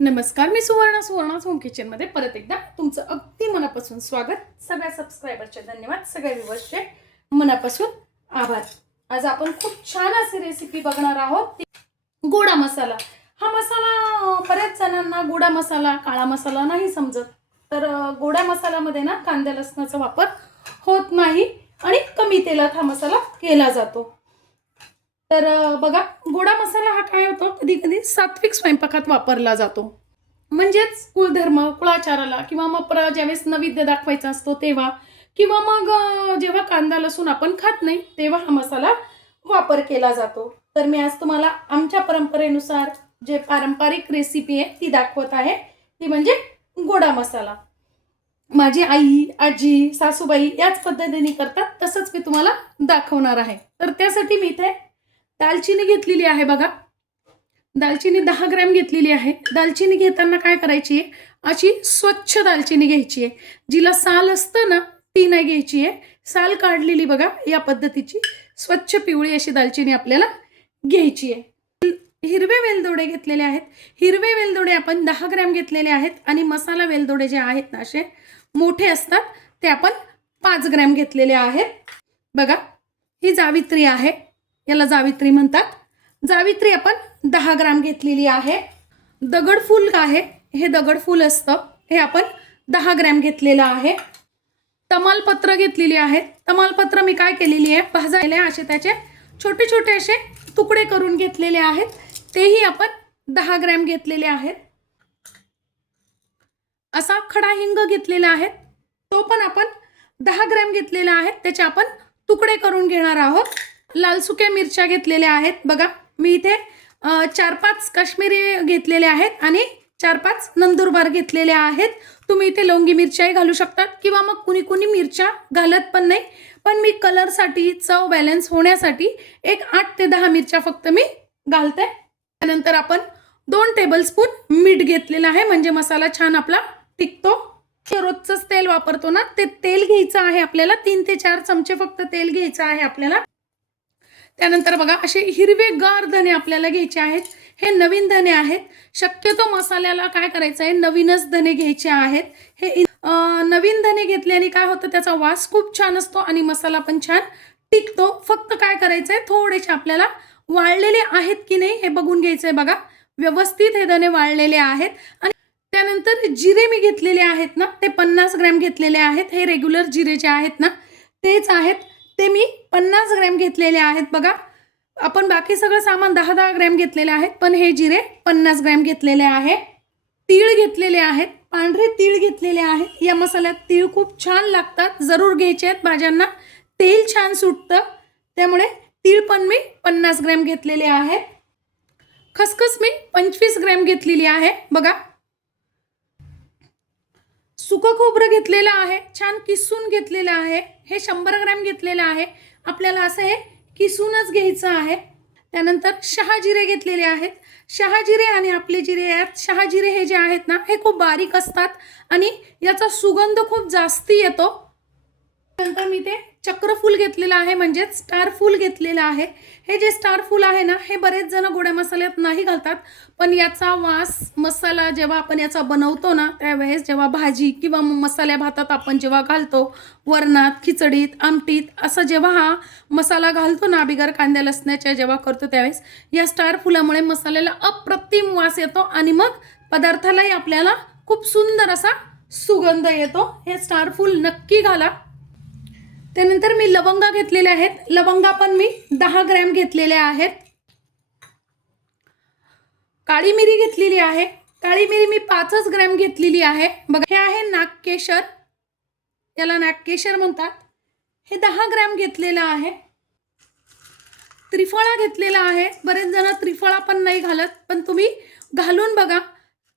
नमस्कार, मी सुवर्णा होम किचनमध्ये परत एकदा तुमचं अगदी मनापासून स्वागत। सगळ्या सबस्क्रायबरचे धन्यवाद, सगळ्या व्ह्यूअर्सचे मनापासून आभार। आज आपण खूप छान अशी रेसिपी बघणार आहोत, गोडा मसाला। हा मसाला बऱ्याच जणांना गोडा मसाला, काळा मसाला नाही समजत, तर गोडा मसाल्यामध्ये ना कांदा लसणाचा वापर होत नाही आणि कमी तेलात हा मसाला केला जातो। तर बघा, गोडा मसाला हा काय होतो, कधी कधी सात्विक स्वयंपाकात वापरला जातो, म्हणजेच कुलधर्म कुळाचाराला किंवा मग ज्यावेळेस नैवेद्य दाखवायचा असतो तेव्हा, किंवा मग जेव्हा कांदा लसूण आपण खात नाही तेव्हा हा मसाला वापर केला जातो। तर मी आज तुम्हाला आमच्या परंपरेनुसार जे पारंपरिक रेसिपी आहे ती दाखवत आहे, ती म्हणजे गोडा मसाला। माझी आई, आजी, सासूबाई याच पद्धतीने करतात, तसंच मी तुम्हाला दाखवणार आहे। तर त्यासाठी मी इथे दालचिनी घेतलेली आहे बघा। दालचिनी 10 ग्रॅम घेतलेली आहे। दालचिनी घेताना काय करायची आहे, अशी स्वच्छ दालचिनी घ्यायची आहे, जिला साल असतं ना ती नाही घ्यायची आहे। साल काढलेली बघा या पद्धतीची स्वच्छ पिवळी अशी दालचिनी आपल्याला घ्यायची आहे। हिरवे वेलदोडे घेतलेले आहेत। हिरवे वेलदोडे आपण 10 ग्रॅम घेतलेले आहेत आणि मसाला वेलदोडे जे आहेत ना असे मोठे असतात ते आपण 5 ग्रॅम घेतलेले आहेत। बघा, ही जावित्री आहे, याला जावित्री म्हणतात। जावित्री आपण 10 ग्रॅम घेतलेली आहे। दगडफूल आहे, हे दगडफूल असतं, हे आपण 10 ग्रॅम घेतलेलं आहे। तमालपत्र घेतलेली आहे। तमालपत्र मी काय केलेली आहे, भाजायला असे त्याचे छोटे छोटे असे तुकडे करून घेतलेले आहेत, तेही आपण 10 ग्रॅम घेतलेले आहेत। असा खडा हिंग घेतलेला आहे, तो पण आपण 10 ग्रॅम घेतलेला आहे, त्याचे आपण तुकडे करून घेणार आहोत। लाल सुक्या मिरच्या घेतलेल्या आहेत बघा, मी इथे 4-5 काश्मीरी घेतलेले आहेत आणि 4-5 नंदुरबार घेतलेले आहेत। तुम्ही इथे लवंगी मिरच्याही घालू शकतात किंवा मग कुणी कुणी मिरच्या घालत पण नाही, पण मी कलरसाठी, चव बॅलन्स होण्यासाठी एक 8 ते 10 मिरच्या फक्त मी घालते। त्यानंतर आपण 2 टेबलस्पून मीठ घेतलेलं आहे, म्हणजे मसाला छान आपला टिकतो। रोजचंच तेल वापरतो ना, ते तेल घ्यायचं आहे आपल्याला, 3 ते 4 चमचे फक्त तेल घ्यायचं आहे आपल्याला। त्यानंतर बघा, असे हिरवेगार धने आपल्याला घ्यायचे आहेत, हे नवीन धने आहेत। शक्यतो मसाल्याला काय करायचं आहे, नवीनच धने घ्यायचे आहेत। हे नवीन धने घेतल्याने काय होतं, त्याचा वास खूप छान असतो आणि मसाला पण छान टिकतो। फक्त काय करायचं आहे, थोडेसे आपल्याला वाळलेले आहेत की नाही हे बघून घ्यायचं आहे बघा, व्यवस्थित हे धने वाळलेले आहेत। आणि त्यानंतर जिरे मी घेतलेले आहेत ना, ते 50 ग्रॅम घेतलेले आहेत। हे रेग्युलर जिरे जे आहेत ना तेच आहेत, ते मी 50 ग्रॅम घेतलेले आहेत बघा। आपण बाकी सगळं सामान 10-10 ग्रॅम घेतलेले आहेत, पण हे जिरे 50 ग्रॅम घेतलेले आहे। तीळ घेतलेले आहेत, पांढरे तीळ घेतलेले आहेत। या मसाल्यात तीळ खूप छान लागतात, जरूर घ्यायचे आहेत, भाज्यांना तेल छान सुटतं, त्यामुळे तीळ पण मी 50 ग्रॅम घेतलेले आहेत। खसखस मी 25 ग्रॅम घेतलेली आहे बघा। सुकं खोबरं घेतलेलं आहे, छान किसून घेतलेलं आहे, हे 100 ग्रॅम घेतलेलं आहे। आपल्याला असं हे किसूनच घ्यायचं आहे। त्यानंतर शहाजिरे घेतलेले आहेत। शहाजिरे आणि आपले जिरे आहेत, शहाजिरे हे जे आहेत ना हे खूप बारीक असतात आणि याचा सुगंध खूप जास्ती येतो। नंतर मी ते चक्रफूल घेतलेलं आहे, म्हणजे स्टार फूल घेतलेलं आहे। हे जे स्टार फूल आहे ना, हे बरेच जण गोड्या मसाल्यात नाही घालतात, पण याचा वास मसाला जेव्हा आपण याचा बनवतो ना, त्यावेळेस जेव्हा भाजी किंवा मसाल्या भातात आपण जेव्हा घालतो, वरणात, खिचडीत, आमटीत, असं जेव्हा हा मसाला घालतो ना बिगर कांद्या लसणाच्या जेव्हा करतो, त्यावेळेस या स्टार फुलामुळे मसाल्याला अप्रतिम वास येतो आणि मग पदार्थालाही आपल्याला खूप सुंदर असा सुगंध येतो। हे स्टार फूल नक्की घाला। त्यानंतर मी लवंगा घेतलेले आहेत, लवंगा पण मी 10 ग्रॅम घेतलेले आहेत। काळी मिरी घेतलेली आहे, काळी मिरी मी 5 ग्रॅम घेतलेली आहे बघा। हे आहे नागकेशर, याला नागकेशर म्हणतात, हे 10 ग्रॅम घेतलेलं आहे। त्रिफळा घेतलेला आहे, बरेच जण त्रिफळा पण नाही घालत, पण तुम्ही घालून बघा,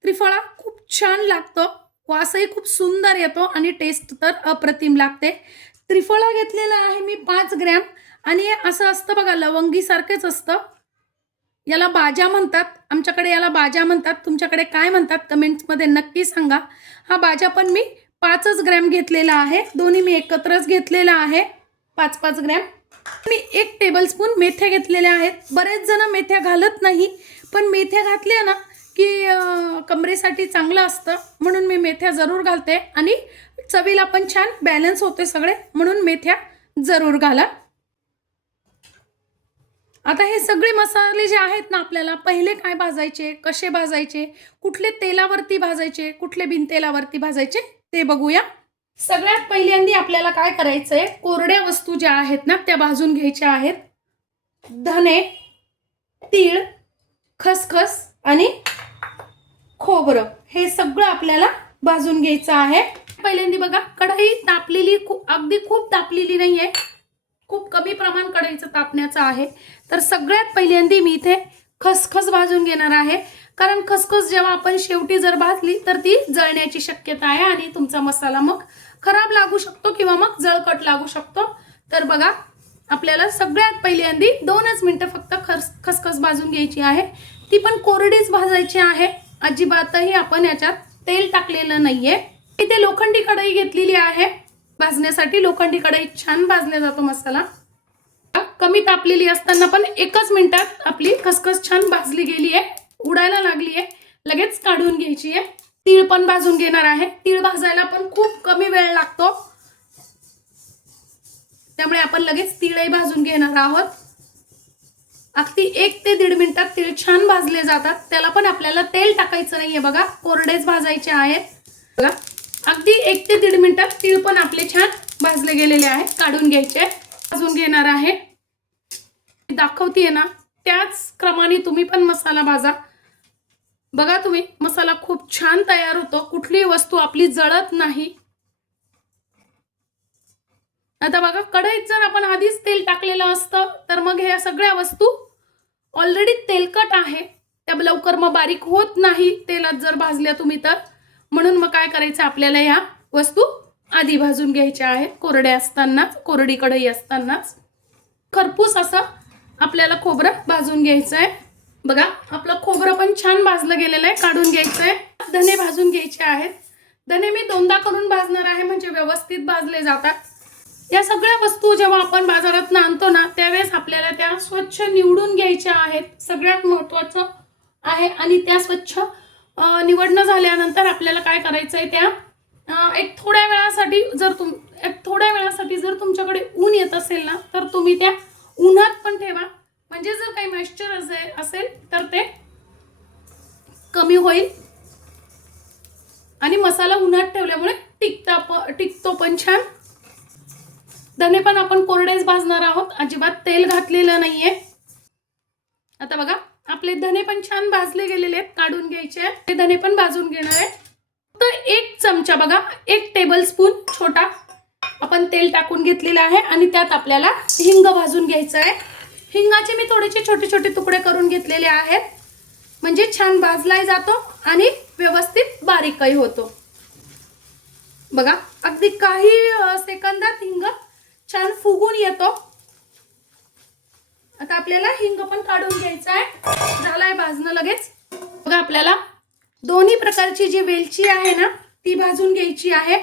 त्रिफळा खूप छान लागतो, वासही खूप सुंदर येतो आणि टेस्ट तर अप्रतिम लागते। त्रिफळा घेतलेला आहे मी 5 ग्रॅम, आणि असं असतं बघा, लवंगी सारखेच असतं, याला बाजा म्हणतात, आमच्याकडे याला बाजा म्हणतात, तुमच्याकडे काय म्हणतात कमेंट्समध्ये नक्की सांगा। हा बाजा पण मी 5 ग्रॅम घेतलेला आहे, दोन्ही मी एकत्रच घेतलेला आहे, 5-5 ग्रॅम। मी 1 टेबलस्पून मेथ्या घेतलेल्या आहेत। बरेच जण मेथ्या घालत नाही, पण मेथ्या घातल्या ना की कमरेसाठी चांगलं असतं म्हणून मी मेथ्या जरूर घालते आणि चवीला पण छान बॅलन्स होते सगळे, म्हणून मेथ्या जरूर घाला. आता हे सगळे मसाले जे आहेत ना आपल्याला पहिले काय भाजायचे, कसे भाजायचे, कुठले तेलावरती भाजायचे, कुठले बिन तेलावरती भाजायचे ते बघूया. सगळ्यात पहिल्यांदी आपल्याला काय करायचंय, कोरड्या वस्तू ज्या आहेत ना त्या भाजून घ्यायच्या आहेत. धने, तीळ, खसखस आणि खोबरं हे सगळं आपल्याला भाजून घ्यायचं आहे. पहिल्यांदी बघा कढई तापलेली, अगदी खूप तापलेली नाहीये, खूप कमी प्रमाण कढईचं तापण्याचं आहे. तर सगळ्यात पहिल्यांदी मी इथे खसखस भाजून घेणार आहे, कारण खसखस जेव्हा आपण शेवटी जर भाजली तर ती जळण्याची शक्यता आहे आणि तुमचा मसाला मग खराब लागू शकतो किंवा मग जळकट लागू शकतो. तर बघा आपल्याला सगळ्यात पहिल्यांदी 2च मिनिटं फक्त खसखस भाजून घ्यायची आहे. ती पण कोरडीच भाजायची आहे, अजिबातही आपण याच्यात तेल टाकलेलं नाहीये. इथे लोखंडी कढई घेतलेली आहे भाजण्यासाठी. लोखंडी कढईत छान भाजला जातो मसाला. कमी तापलेली असताना पण 1च मिनिटात आपली खसखस छान भाजली गेली आहे, उडायला लागली आहे, लगेच काढून घ्यायची आहे. तीळ पण भाजून घेणार आहे. तीळ भाजायला पण खूप कमी वेळ लागतो, त्यामुळे आपण लगेच तीळही भाजून घेणार आहोत. अगदी 1 ते 1.5 मिनिटात तीळ छान भाजले जातात. त्याला पण आपल्याला तेल टाकायचं नाहीये बघा, कोरडेच भाजायचे आहेत. बघा अगदी 1 ते 1.5 मिनिटात तीळ पण आपले छान भाजले गेलेले आहेत, काढून घ्यायचे. भाजून घेणार आहे. दाखवतीये ना त्याच क्रमाने तुम्ही पण मसाला भाजा. बघा तुम्ही मसाला खूप छान तयार होतो, कुठलीही वस्तू आपली जळत नाही. आता बघा कढईत जर आपण आधीच तेल टाकलेलं असतं तर मग ह्या सगळ्या वस्तू ऑलरेडी तेलकट आहे, त्या लवकर मग बारीक होत नाही तेलात जर भाजल्या तुम्ही तर. म्हणून मग काय करायचं, आपल्याला ह्या वस्तू आधी भाजून घ्यायच्या आहेत कोरड्या असतानाच, कोरडी कढई असतानाच. खरपूस असं आपल्याला खोबरं भाजून घ्यायचं आहे. बघा आपलं खोबरं पण छान भाजलं गेलेलं आहे, काढून घ्यायचं आहे. धने भाजून घ्यायचे आहेत. धने मी 2दा करून भाजणार आहे म्हणजे व्यवस्थित भाजले जातात. या सगळ्या वस्तू जेव्हा आपण बाजारात आणतो ना त्यावेळेस आपल्याला त्या स्वच्छ निवडून घ्यायच्या आहेत, सगळ्यात महत्त्वाचं आहे. आणि त्या स्वच्छ निवडणं झाल्यानंतर आपल्याला काय करायचंय, त्या एक थोड्या वेळासाठी जर तुमच्याकडे ऊन येत असेल ना तर तुम्ही त्या उन्हात पण ठेवा, म्हणजे जर काही मॉइश्चर असेल तर ते कमी होईल आणि मसाला उन्हात ठेवल्यामुळे टिकतो पण छान. धने पण आपण कोरडेच भाजणार आहोत, अजिबात तेल घातलेलं नाहीये. आता बघा आपले धने पण छान भाजले गेलेले आहेत, काढून घ्यायचे. ते धने पण भाजून घेणार आहे. तर 1 चमचा बघा 1 टेबलस्पून छोटा आपण तेल टाकून घेतलेलं आहे आणि त्यात आपल्याला हिंग भाजून घ्यायचं आहे. हिंगाचे मी थोडेसे छोटे छोटे तुकडे करून घेतलेले आहेत, म्हणजे छान भाजलाही जातो आणि व्यवस्थित बारीकही होतो. बघा अगदी काही सेकंदात हिंग छान फुगून येतो. आता आपल्याला हिंग पण काढून घ्यायचा आहे, झालाय भाजणं लगेच. बघा आपल्याला दोन्ही प्रकारची जी वेलची आहे ना ती भाजून घ्यायची आहे.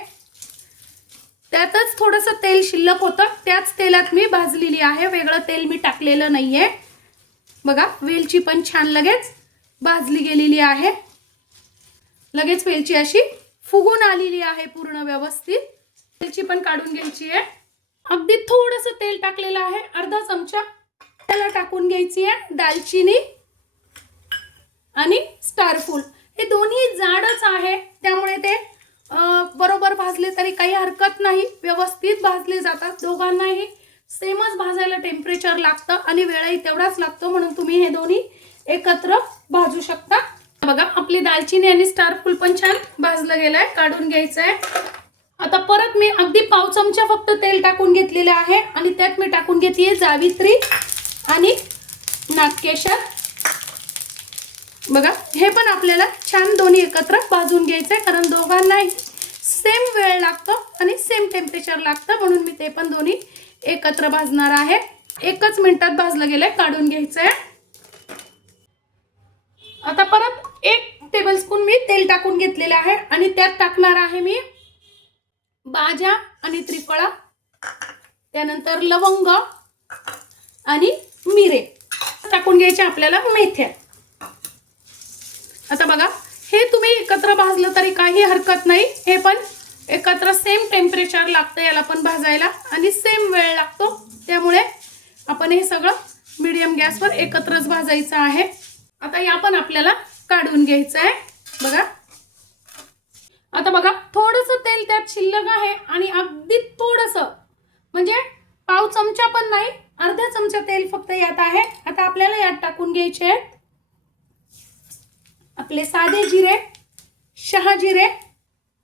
त्यातच थोडंसं तेल शिल्लक होतं, त्याच तेलात मी भाजलेली आहे, वेगळं तेल मी टाकलेलं नाहीये. बघा वेलची पण छान लगेच भाजली गेलेली आहे, लगेच वेलची अशी फुगून आलेली आहे पूर्ण व्यवस्थित. वेलची पण काढून घ्यायची आहे. अगदी थोडंसं तेल टाकलेलं आहे, अर्धा चमचा त्याला टाकून घ्यायची आहे. दालचिनी आणि स्टारफूल हे दोन्ही जाडच आहे, त्यामुळे ते बरोबर भाजले तरी काही हरकत नाही, व्यवस्थित भाजले जातात. दोघांनाही सेमच भाजायला टेम्परेचर लागतं आणि वेळही तेवढाच लागतो, म्हणून तुम्ही हे दोन्ही एकत्र भाजू शकता. बघा आपली दालचिनी आणि स्टारफूल पण छान भाजलं गेलंय, काढून घ्यायचं आहे. आता परत मी अगदी पाव चमचा फक्त तेल टाकून घेतलेले आहे आणि त्यात मी टाकून घेतलीये जावित्री आणि नागकेशर. बघा हे पण आपल्याला छान दोन्ही एकत्र भाजून घ्यायचंय, कारण दोघांनाही सेम वेळ लागतो आणि सेम टेम्परेचर लागतं, म्हणून मी ते पण दोन्ही एकत्र भाजणार आहे. 1च मिनिटात भाजलं गेलंय, काढून घ्यायचंय. आता परत 1 टेबलस्पून मी तेल टाकून घेतलेले आहे आणि त्यात टाकणार आहे मी भाज्या आणि त्रिफळा, त्यानंतर लवंग आणि मिरे टाकून घ्यायचे आपल्याला. मेथ्या आता बघा हे तुम्ही एकत्र भाजलं तरी काही हरकत नाही. हे पण एकत्र सेम टेम्परेचर लागतं याला पण भाजायला आणि सेम वेळ लागतो. त्यामुळे आपण हे सगळं मीडियम गॅसवर एकत्रच भाजायचं आहे. आता या पण आपल्याला काढून घ्यायचं आहे. बघा आता बघा थोडंसं तेल त्यात शिल्लक आहे आणि अगदी थोडंसं म्हणजे पाव चमचा पण नाही, अर्धा चमचा तेल फक्त यात आहे. आता आपल्याला यात टाकून घ्यायचे आहेत आपले साधे जिरे, शहाजिरे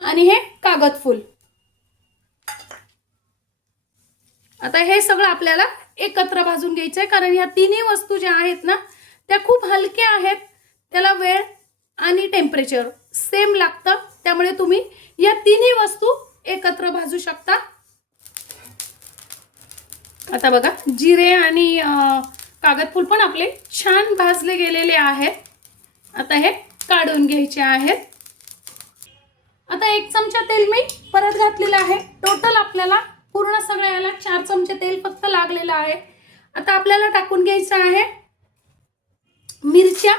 आणि हे कागद फूल. आता हे सगळं आपल्याला एकत्र भाजून घ्यायचं आहे कारण या तिन्ही वस्तू ज्या आहेत ना त्या खूप हलक्या आहेत. त्याला वेळ आणि टेम्परेचर सेम लागतं. त्यामुळे तुम्ही या तिन्ही वस्तू एकत्र भाजू शकता. आता बघा जिरे आणि कागद फूल पण आपले छान भाजले गेलेले आहेत. आता हे काढून घ्यायचे आहेत. आता 1 चमचा तेल मी परत घातलेलं आहे. टोटल आपल्याला पूर्ण सगळ्या याला 4 चमचे तेल फक्त लागलेलं आहे. आता आपल्याला टाकून घ्यायचं आहे मिरच्या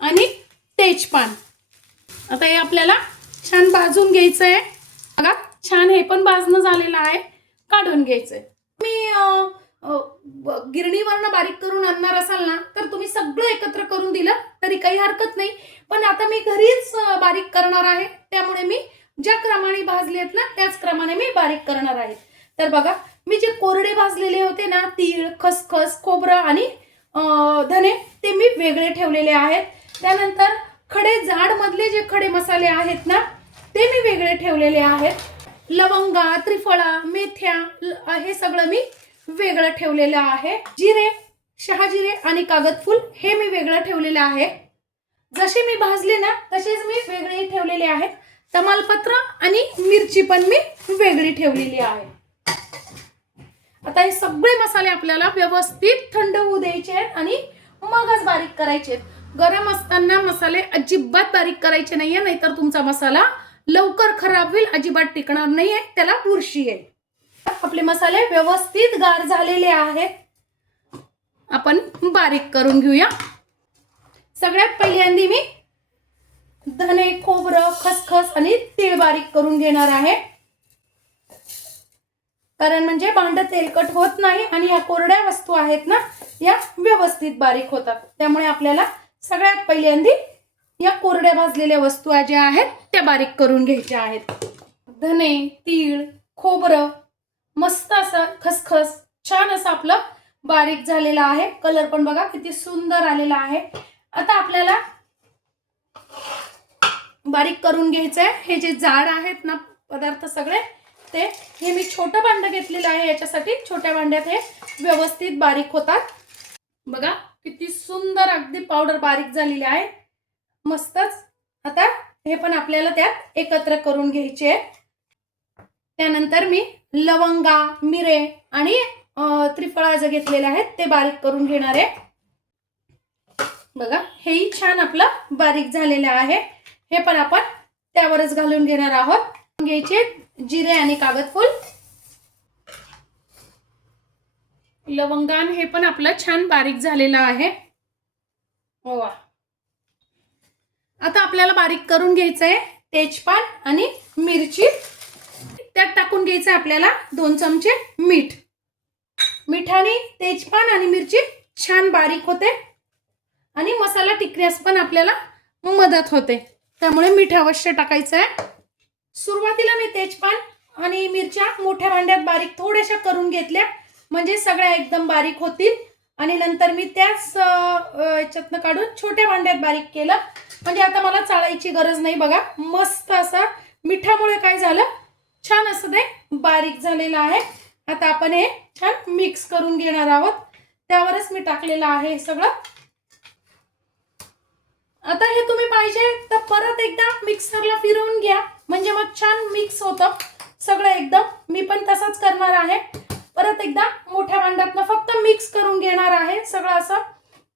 आणि तेजपान. आता हे आपल्याला छान भाजून घ्यायचं आहे. बघा छान हे पण भाजणं झालेलं आहे. काढून घ्यायचंय. मी गिरणीवरनं बारीक करून आणणार असाल ना तर तुम्ही सगळं एकत्र करून दिलं तरी काही हरकत नाही. पण आता मी घरीच बारीक करणार आहे. त्यामुळे मी ज्या क्रमाने भाजलेत ना त्याच क्रमाने मी बारीक करणार आहे. तर बघा मी जे कोरडे भाजलेले होते ना तीळ, खसखस, खोबरं आणि धने ते मी वेगळे ठेवलेले आहेत. त्यानंतर खडे जाड मधले जे खडे मसाले आहेत ना ते मी वेगळे ठेवलेले आहेत. लवंगा, त्रिफळा, मेथ्या हे सगळं मी वेगळं ठेवलेलं आहे. जिरे, शहाजिरे आणि कागद फूल हे मी वेगळं ठेवलेलं आहे. जसे मी भाजले ना तसेच मी वेगळे ठेवलेले आहेत. तमालपत्र आणि मिरची पण मी वेगळी ठेवलेली आहे. आता हे सगळे मसाले आपल्याला व्यवस्थित थंड होऊ द्यायचे आहेत आणि मगच बारीक करायचे आहेत. गरम असताना मसाले अजिबात बारीक करायचे नाहीये, नाहीतर तुमचा मसाला लवकर खराब होईल, अजिबात टिकणार नाहीये, त्याला बुरशी येईल. आपले मसाले व्यवस्थित गार झालेले आहेत. आपण बारीक करून घेऊया. सगळ्यात पहिल्यांदा मी धने, खोबरं, खसखस आणि तीळ बारीक करून घेणार आहे. कारण म्हणजे भांड तेलकट होत नाही आणि या कोरड्या वस्तू आहेत ना या व्यवस्थित बारीक होतात. त्यामुळे आपल्याला सगळ्यात पहिल्यांदा या कोरड्या भाजलेल्या वस्तू ज्या आहेत त्या बारीक करून घ्यायच्या आहेत. धने, तीळ, खोबरं, मस्त असं खसखस छान असं आपलं बारीक झालेलं आहे. कलर पण बघा किती सुंदर आलेला आहे. आता आपल्याला बारीक करून घ्यायचंय. हे जे जाड आहेत ना पदार्थ सगळे ते हे मी छोटं भांड घेतलेलं आहे. याच्यासाठी छोट्या भांड्यात हे व्यवस्थित बारीक होतात. बघा किती सुंदर अगदी पावडर बारीक झालेली आहे. मस्तच. आता हे पण आपल्याला त्यात एकत्र करून घ्यायचे. त्यानंतर मी लवंगा, मिरे आणि त्रिफळा जे घेतलेले आहेत ते बारीक करून घेणार आहे. बघा हेही छान आपलं बारीक झालेलं आहे. हे पण आपण त्यावरच घालून घेणार आहोत. घ्यायचे जिरे आणि कागद फूल, लवंगान हे पण आपलं छान बारीक झालेलं आहे. वा. आता आपल्याला बारीक करून घ्यायचंय तेजपान आणि मिरची. त्यात टाकून घ्यायचं आपल्याला 2 चमचे मीठ. मिठाने तेजपान आणि मिरची छान बारीक होते आणि मसाला टिकण्यास पण आपल्याला मदत होते. त्यामुळे मीठ अवश्य टाकायचं आहे. सुरुवातीला मी तेजपान आणि मिरच्या मोठ्या भांड्यात बारीक थोड्याशा करून घेतल्या म्हणजे सगळ्या एकदम बारीक होतील आणि नंतर मी त्याच याच्यातनं काढून छोट्या भांड्यात बारीक केलं म्हणजे आता मला चाळायची गरज नाही. बघा मस्त असं मिठामुळे काय झालं छान असं ते बारीक झालेलं आहे. आता आपण हे छान मिक्स करून घेणार आहोत. त्यावरच मी टाकलेलं आहे सगळं. आता हे तुम्ही पाहिजे तर परत एकदा मिक्सरला फिरवून घ्या म्हणजे मग छान मिक्स होतं सगळं एकदम. मी पण तसंच करणार आहे. परत एकदा मोठ्या भांड्यातनं फक्त मिक्स करून घेणार आहे सगळं असं.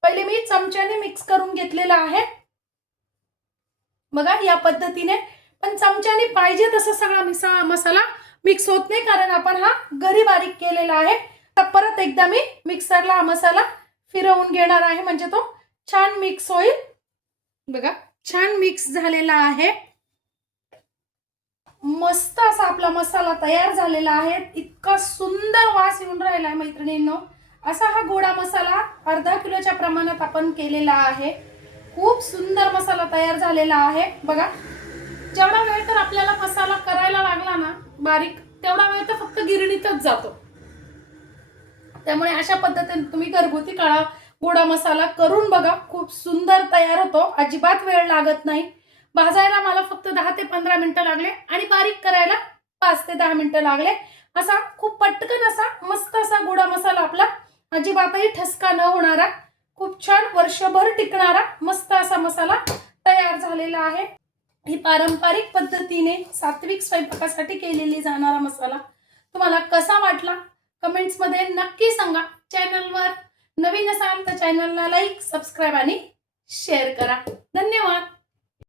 पहिले मी चमच्याने मिक्स करून घेतलेलं आहे. बघा या पद्धतीने. पण चमच्याने पाहिजे तसं सगळा मसाला मिक्स होत नाही कारण आपण हा घरी बारीक केलेला आहे. तर परत एकदा मी मिक्सरला हा मसाला फिरवून घेणार आहे म्हणजे तो छान मिक्स होईल. बघा छान मिक्स झालेला आहे. मस्त असा आपला मसाला तयार झालेला आहे. इतका सुंदर वास येऊन राहिला आहे मैत्रिणींनो. असा हा गोडा मसाला अर्धा किलोच्या प्रमाणात आपण केलेला आहे. खूप सुंदर मसाला तयार झालेला आहे. बघा, जेवढा वेळ तर आपल्याला मसाला करायला लागला ना बारीक, तेवढा वेळ तर फक्त गिरणीतच जातो. त्यामुळे अशा पद्धतीने तुम्ही घरगुती काळा गोडा मसाला करून बघा. खूप सुंदर तयार होतो. अजिबात वेळ लागत नाही. भाजायला मला फक्त 10 ते 15 मिनिटं लागले आणि बारीक करायला 5 ते 10 मिनिटं लागले. असा खूप पटकन असा मस्त असा गोडा मसाला आपला, अजिबातही ठसका न होणारा, खूप छान वर्षभर टिकणारा मस्त असा मसाला तयार झालेला आहे. ही पारंपरिक पद्धतीने सात्विक स्वयंपाकासाठी केलेली जाणारा मसाला तुम्हाला कसा वाटला कमेंट्स मध्ये नक्की सांगा. चॅनलवर नवीन असाल तर चॅनलला लाईक, सबस्क्राईब आणि शेअर करा. धन्यवाद.